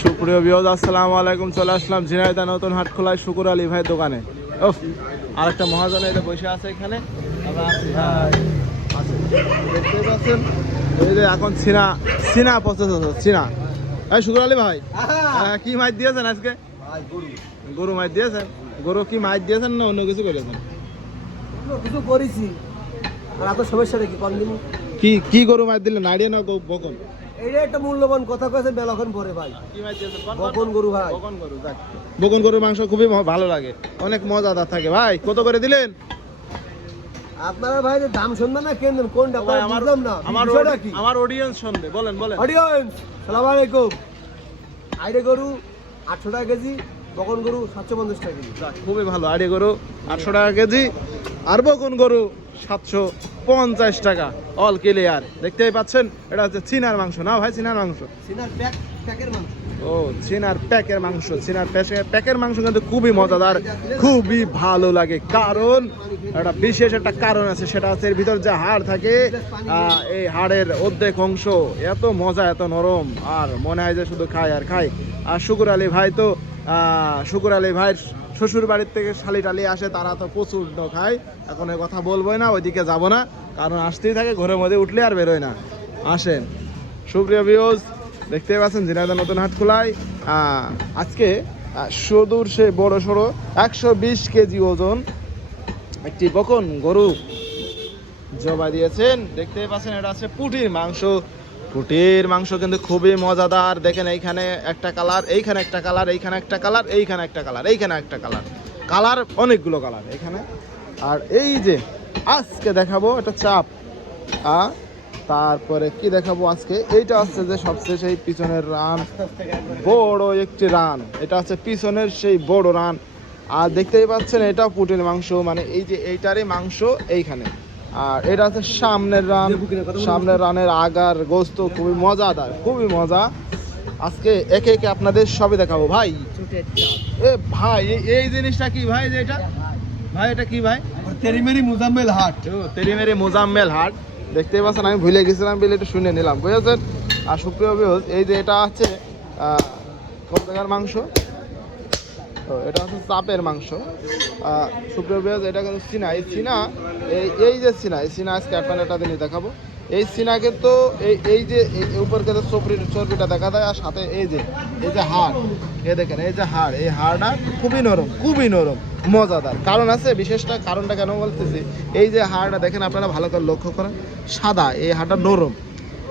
সুপ্রিয় ভিউয়ার্স, আসসালামু আলাইকুম। চলে আসলাম ঝিনাইদহ নতুন হাট খোলায় শুকুর আলী ভাই দোকানে। আরেকটা মহাজন এলে বসে আছে এখানে। দেখতে পাচ্ছেন এই যে এখন সিনা প্রসেস হচ্ছে সিনা। এই শুকুর আলী ভাই, কি মাছ দিয়েছেন আজকে? গরু মাছ দিয়েছেন? গরু কি মাছ দিয়েছেন না অন্য কিছু করেছেন? কিছু করেছি। আর আপনার সমস্যাটা কি? কি গরু মাছ দিলেন? নাড়িয়ে না বকন? এইটা একটা মূল্যবান কথা কয়েছে বেলাখন পরে ভাই। কি মাছ দিয়েছেন? বকন গরু ভাই। বকন গরু, যাক। বকন গরুর মাংস খুবই ভালো লাগে, অনেক মজাদার থাকে। ভাই কত করে দিলেন? আপনারা ভাই দাম শুনবেন না কেন কোনটা বুঝলাম না। আমার অডিয়েন্স শুনবে, বলেন। অডিয়েন্স সালাম আলাইকুম। আইডে গরু 800 টাকা কেজি, বকন গরু 750 টাকা কেজি। খুবই ভালো। আইডে গরু 800 টাকা কেজি আর বকন গরু 750 টাকা। All clear. দেখতেই পাচ্ছেন এটা হচ্ছে চিনার মাংস না ভাই? চিনার মাংস, সিনার প্যাকের মাংস। ও চিনার প্যাকের মাংস। চিনার প্যাকের মাংস কিন্তু খুবই মজাদার, খুবই ভালো লাগে। কারণ একটা বিশেষ একটা কারণ আছে, সেটা হচ্ছে এর ভিতর যে হাড় থাকে, এই হাড়ের অর্ধেক অংশ এত মজা, এত নরম, আর মনে হয় যে শুধু খায় আর খায়। আর শুকুর আলী ভাই তো শুকুর আলী ভাইয়ের শ্বশুর বাড়ির থেকে শালি টালি আসে, তারা তো প্রচুর খায়। এখন এই কথা বলবোই না, ওইদিকে যাব না, কারণ আসতেই থাকে, ঘরের মধ্যে উঠলে আর বেরোয় না। আসেন সুপ্রিয় ভিউয়ার্স, দেখতে পাচ্ছেন ঝিনাইদহ নতুন হাট খোলায় আজকে সুদূর সে বড় সড়ো 120 কেজি ওজন একটি বকন গরু জবাই দিয়েছেন। দেখতে পাচ্ছেন এটা আছে পুটির মাংস। পুটির মাংস কিন্তু খুবই মজাদার। দেখেন এইখানে একটা কালার, এইখানে একটা কালার, এইখানে একটা কালার, এইখানে একটা কালার, এইখানে একটা কালার, কালার অনেকগুলো কালার এখানে। আর এই যে আজকে দেখাবো এটা চাপ, তারপরে কি দেখাবো আজকে, এইটা হচ্ছে যে সবচেয়ে সেই পিছনের রান, বড় একটি রান। এটা হচ্ছে পিছনের সেই বড় রান। আর দেখতেই পাচ্ছেন এটা পুটির মাংস, মানে এই যে এইটারই মাংস এইখানে। আর এটা হচ্ছে সামনের রান, সামনের রানের আগার গোস্ত খুবই মজাদার, খুবই মজা। আজকে একে একে আপনাদের সবই দেখাবো ভাই। এ ভাই এই জিনিসটা কি ভাই? যে এটা ভাই, এটা কি ভাই? তেরিমেরি মুজাম্মেল হাট। তেরিমেরি মুজাম্মেল হাট। দেখতেই পাচ্ছেন আমি ভুলে গেছিলাম বলে একটু শুনে নিলাম, বুঝেছেন? আর সুপ্রিয় ভিউয়ার্স, এই যে এটা আছে কোন জায়গার মাংস? এটা হচ্ছে চাপের মাংস। সুপ্রিয় ভিউয়ার্স, এটা কিন্তু সিনা। এই সিনা, এই যে সিনা, এই সিনা আজকে আপনার একটা জিনিস দেখাবো। এই সিনা কিন্তু এই যে উপর কিন্তু চর্বিটা দেখা যায়, আর সাথে এই যে হাড়, এ দেখেন এই যে হাড়, এই হাড়টা খুবই নরম, খুবই নরম, মজাদার। কারণ আছে বিশেষটা, কারণটা কেন বলতেছি, এই যে হাড়টা দেখেন আপনারা ভালো করে লক্ষ্য করেন, সাদা, এই হাড়টা নরম।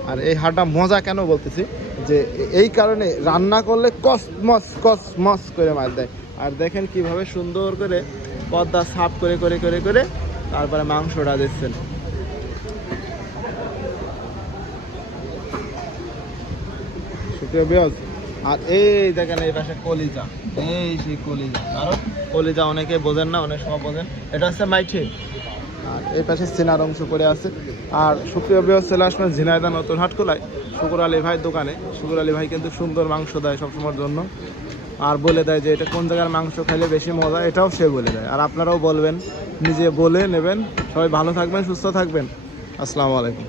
আর এই হাড়টা মজা কেন বলতেছি, যে এই কারণে রান্না করলে কসমস করে মার দেয়। আর দেখেন কিভাবে সুন্দর করে পর্দা সাফ করে করে করে করে তারপরে মাংসটা দিচ্ছেন। আর এই দেখেন এই পাশে কলিজা, এই সেই কলিজা। কারণ কলিজা অনেকে বোঝেন না, অনেক সময় বোঝেন। এটা হচ্ছে মাইঠে। আর এই পাশে সিনার অংশ পড়ে আছে। আর সুপ্রিয় ভিউয়ার্স, চলে আসবেন ঝিনাইদহ নতুন হাট খোলায় শুকুর আলী ভাই দোকানে। শুকুর আলী ভাই কিন্তু সুন্দর মাংস দেয় সবসময়ের জন্য, আর বলে দেয় যে এটা কোন জায়গার মাংস খাইলে বেশি মজা, এটাও সে বলে দেয়। আর আপনারাও বলবেন, নিজে বলে নেবেন। সবাই ভালো থাকবেন, সুস্থ থাকবেন। আসসালামু আলাইকুম।